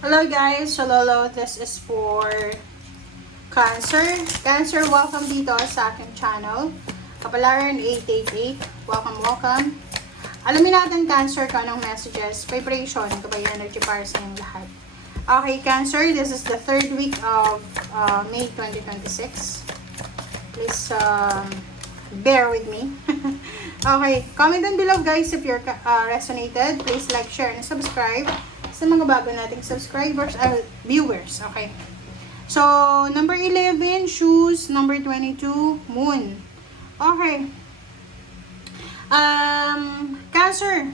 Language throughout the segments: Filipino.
Hello guys, Shalolo. This is for Cancer. Cancer, welcome dito sa aking channel. Kapalaran 888. Welcome. Alamin natin Cancer kung anong messages, vibration, kabay energy para sa inyong lahat. Okay, Cancer, this is the third week of May 2026. Please bear with me. Okay, comment down below guys if you're resonated. Please like, share, and subscribe sa mga bago nating subscribers, viewers. Okay. So, number 11, shoes. Number 22, moon. Okay. Cancer.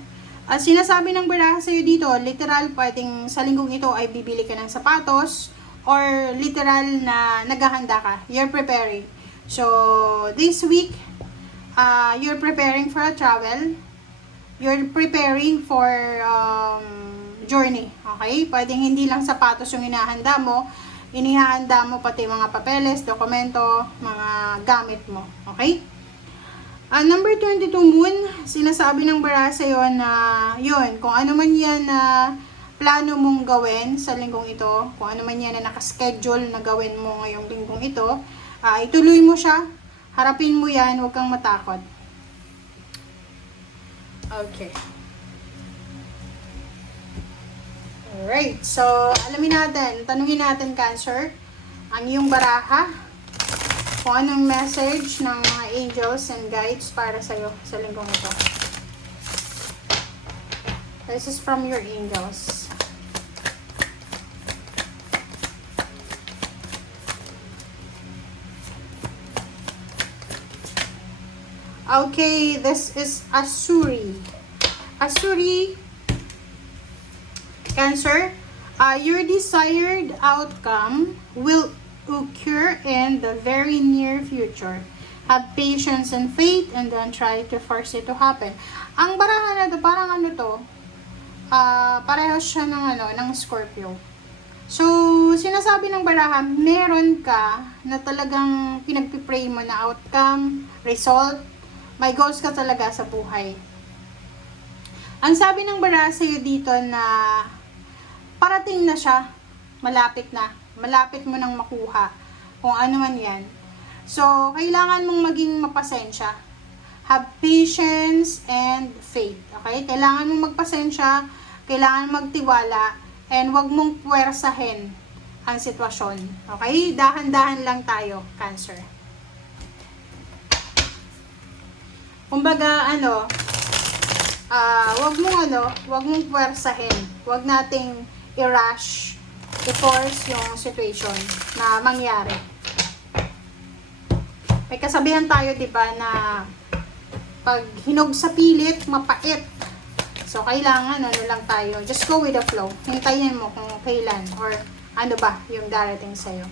Sinasabi ng baraha sa'yo dito, literal, pwedeng sa linggong ito ay bibili ka ng sapatos or literal na naghahanda ka. You're preparing. So, this week, you're preparing for a travel. You're preparing for journey. Okay? Pwedeng hindi lang sapatos yung inihahanda mo. Inihahanda mo pati mga papeles, dokumento, mga gamit mo. Okay? Number 22 moon, sinasabi ng baraha sa'yo na yun, kung ano man yan na plano mong gawin sa linggong ito, kung ano man yan na nakaschedule na gawin mo ngayong linggong ito, ituloy mo siya, harapin mo yan, huwag kang matakot. Okay. Alright, so alamin natin, tanungin natin Cancer, ang iyong baraha, kung anong message ng mga angels and guides para sa'yo sa linggong ito. This is from your angels. Okay, this is Asuri. Asuri, Cancer, your desired outcome will occur in the very near future. Have patience and faith and don't try to force it to happen. Ang baraha na to, parang ano to, pareho siya ng Scorpio. So, sinasabi ng baraha, meron ka na talagang pinagpipray mo na outcome, result, may goals ka talaga sa buhay. Ang sabi ng baraha sa'yo dito na parating na siya, malapit na, malapit mo nang makuha, kung ano man yan. So, kailangan mong maging mapasensya. Have patience and faith. Okay? Kailangan mong magpasensya, kailangan magtiwala, and wag mong puwersahin ang sitwasyon. Okay? Dahan-dahan lang tayo, Cancer. Kumbaga, wag mong puwersahin. Wag nating i-rush, i-force yung situation na mangyari. May kasabihan tayo, di ba, na pag hinog sa pilit, mapait. So, kailangan, lang tayo, just go with the flow. Hintayin mo kung kailan or ano ba yung darating sa'yo.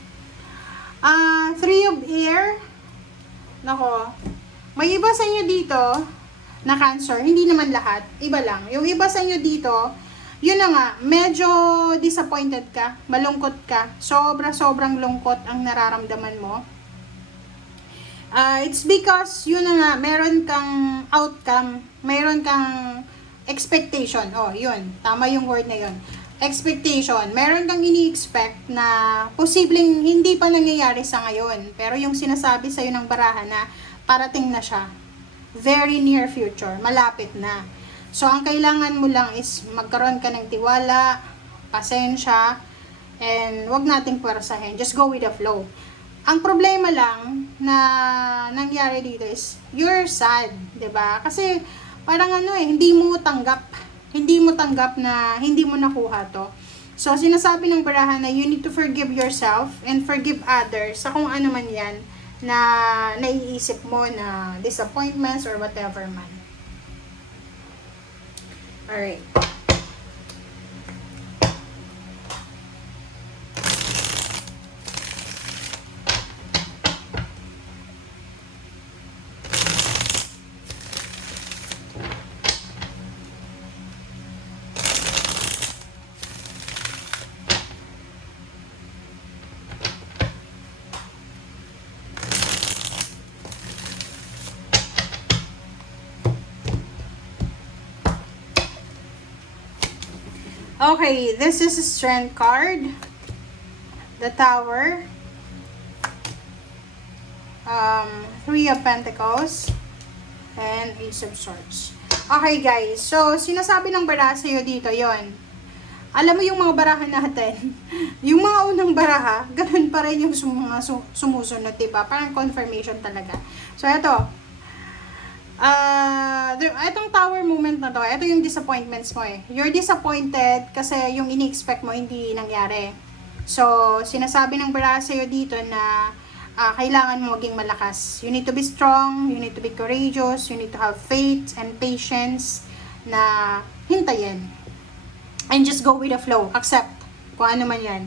3 of air. Nako, may iba sa inyo dito na Cancer, hindi naman lahat, iba lang. Yung iba sa inyo dito, yun na nga, medyo disappointed ka, malungkot ka, sobrang lungkot ang nararamdaman mo. It's because, yun na nga, meron kang outcome, meron kang expectation. Oh, yun, tama yung word na yun. Expectation, meron kang ini-expect na posibleng hindi pa nangyayari sa ngayon. Pero yung sinasabi sa'yo ng baraha na parating na siya, very near future, malapit na. So, ang kailangan mo lang is magkaroon ka ng tiwala, pasensya, and wag nating puwersahin. Just go with the flow. Ang problema lang na nangyari dito is, you're sad, 'di ba? Kasi, parang hindi mo tanggap na hindi mo nakuha to. So, sinasabi ng baraha na you need to forgive yourself and forgive others sa kung ano man yan na naiisip mo na disappointments or whatever man. Alright. Okay, this is a strength card. The Tower. Three of Pentacles. And Ace of Swords. Okay guys, so sinasabi ng baraha sa'yo dito yon. Alam mo yung mga baraha natin, yung mga unang baraha, ganun pa rin yung mga sumusunod, diba? Parang confirmation talaga. So, ito. Itong Tower moment na to, ito yung disappointments mo eh. You're disappointed kasi yung ini-expect mo hindi nangyari. So, sinasabi ng baraha sa'yo dito na kailangan mo maging malakas. You need to be strong, you need to be courageous, you need to have faith and patience na hintayin. And just go with the flow. Accept kung ano man yan.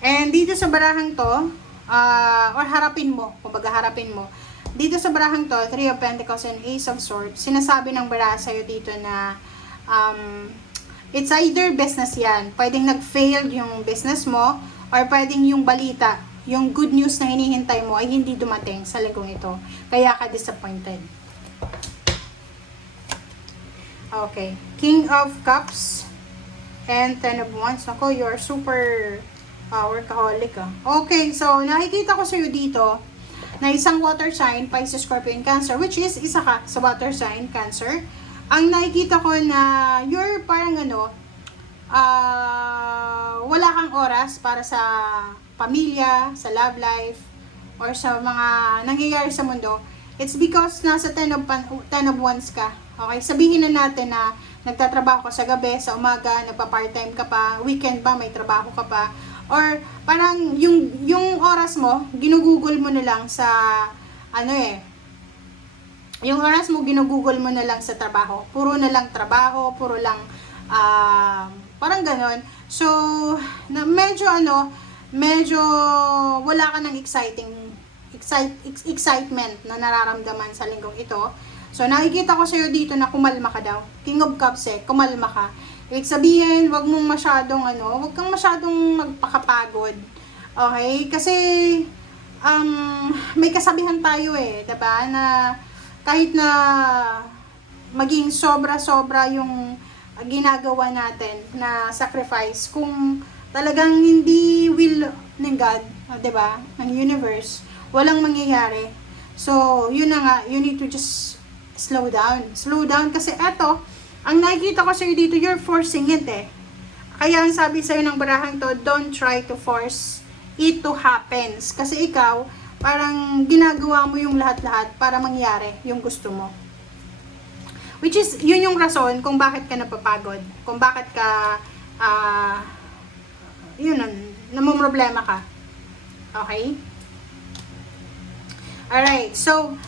And dito sa barahang to, or harapin mo, kumbaga harapin mo. Dito sa barahang to, Three of Pentacles and Ace of Swords, sinasabi ng baraha sa'yo dito na it's either business yan. Pwedeng nag-fail yung business mo, or pwedeng yung balita, yung good news na hinihintay mo ay hindi dumating sa linggong ito. Kaya ka disappointed. Okay. King of Cups and Ten of Wands. Ako, you're super workaholic ah. Okay, so nakikita ko sa'yo dito na isang water sign, Pisces, Scorpio, and Cancer, which is isa ka sa water sign, Cancer. Ang nakikita ko na you're parang wala kang oras para sa pamilya, sa love life, or sa mga nangyayari sa mundo. It's because nasa 10 of Wands ka. Okay, sabihin na natin na nagtatrabaho ka sa gabi, sa umaga, nagpa-part-time ka pa, weekend ba, may trabaho ka pa, or parang yung oras mo, ginugugol mo na lang sa, yung oras mo, ginugugol mo na lang sa trabaho. Puro na lang trabaho, puro lang, parang ganon. So, medyo wala ka ng excitement na nararamdaman sa linggong ito. So, nakikita ko sa'yo dito na kumalma ka daw. King of Cups kumalma ka. Ibig sabihin, wag kang masyadong magpakapagod. Okay? Kasi, may kasabihan tayo diba? Na kahit na maging sobra-sobra yung ginagawa natin na sacrifice, kung talagang hindi will ng God, diba? Ng universe, walang mangyayari. So, yun na nga, you need to just slow down. Slow down kasi eto, ang nakikita ko sa'yo dito, you're forcing it Kaya ang sabi sa'yo ng barahang to, don't try to force it to happen. Kasi ikaw, parang ginagawa mo yung lahat-lahat para mangyari yung gusto mo. Which is, yun yung rason kung bakit ka napapagod. Kung bakit ka, namumroblema ka. Okay? Alright, so,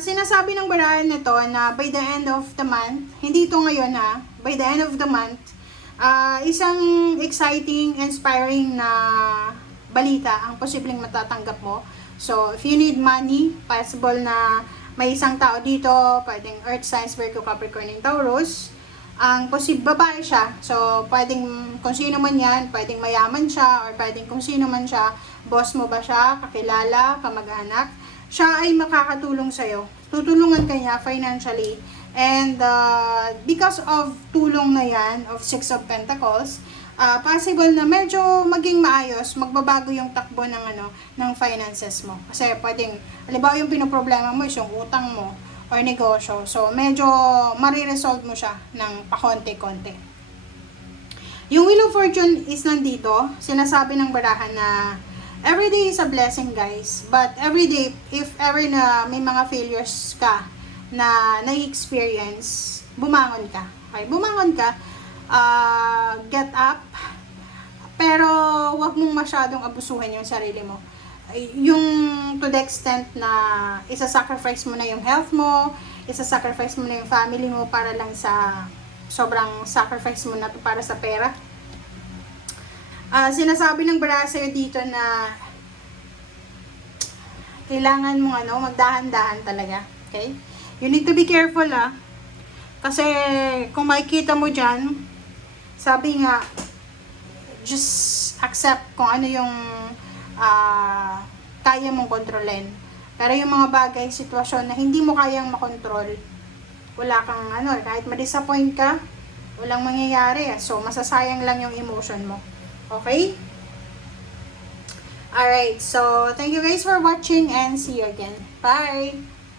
sinasabi ng barahan nito na by the end of the month, hindi ito ngayon by the end of the month, isang exciting, inspiring na balita ang posibleng matatanggap mo. So, if you need money, possible na may isang tao dito, pwedeng Earth signs, Virgo, Capricorn, and Taurus. Ang babae siya. So, pwedeng kung sino man yan, pwedeng mayaman siya, or pwedeng kung sino man siya, boss mo ba siya, kakilala, kamag-anak, siya ay makakatulong sa'yo. Tutulungan ka niya financially. And because of tulong na yan, of Six of Pentacles, possible na medyo maging maayos, magbabago yung takbo ng finances mo. Kasi pwedeng, halimbawa yung pinoproblema mo is yung utang mo or negosyo. So, medyo mariresolve mo siya ng pakonti-konti. Yung Wheel of Fortune is nandito. Sinasabi ng barahan na everyday is a blessing, guys. But everyday, if ever na may mga failures ka na na-experience, bumangon ka. Okay? Bumangon ka. Get up, pero wag mong masyadong abusuhin yung sarili mo. Yung to the extent na isa-sacrifice mo na yung health mo, isa-sacrifice mo na yung family mo para lang sa sobrang sacrifice mo na para sa pera. Sinasabi ng baraha sa'yo dito na kailangan mong magdahan-dahan talaga. Okay? You need to be careful kasi kung makikita mo dyan, sabi nga, just accept kung ano yung kaya mong kontrolin. Pero yung mga bagay, sitwasyon na hindi mo kayang makontrol, wala kang kahit ma-disappoint ka, Walang mangyayari. So, masasayang lang yung emotion mo. Okay? Alright, so thank you guys for watching and see you again. Bye!